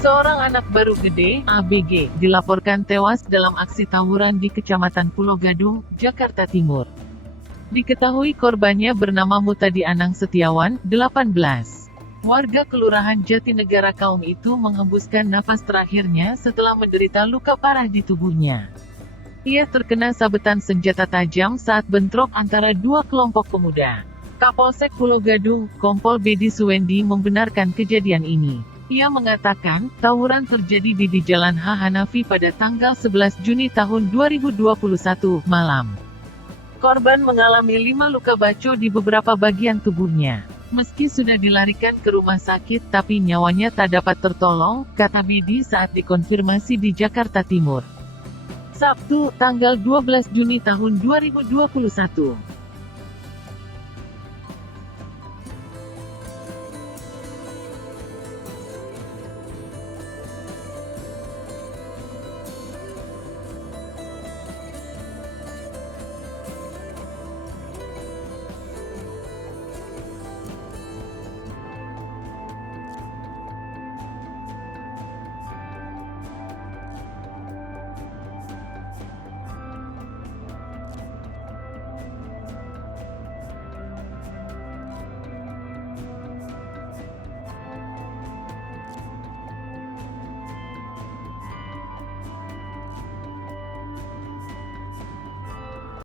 Seorang anak baru gede, ABG, dilaporkan tewas dalam aksi tawuran di Kecamatan Pulo Gadung, Jakarta Timur. Diketahui korbannya bernama Mutadi Anang Setiawan, 18. Warga Kelurahan Jatinegara Kaum itu menghembuskan napas terakhirnya setelah menderita luka parah di tubuhnya. Ia terkena sabetan senjata tajam saat bentrok antara dua kelompok pemuda. Kapolsek Pulo Gadung, Kompol Bedi Suwendi membenarkan kejadian ini. Ia mengatakan, tawuran terjadi di Jalan H. Hanafi pada tanggal 11 Juni tahun 2021, malam. Korban mengalami 5 luka baco di beberapa bagian tubuhnya. Meski sudah dilarikan ke rumah sakit tapi nyawanya tak dapat tertolong, kata Bedi saat dikonfirmasi di Jakarta Timur. Sabtu, tanggal 12 Juni tahun 2021.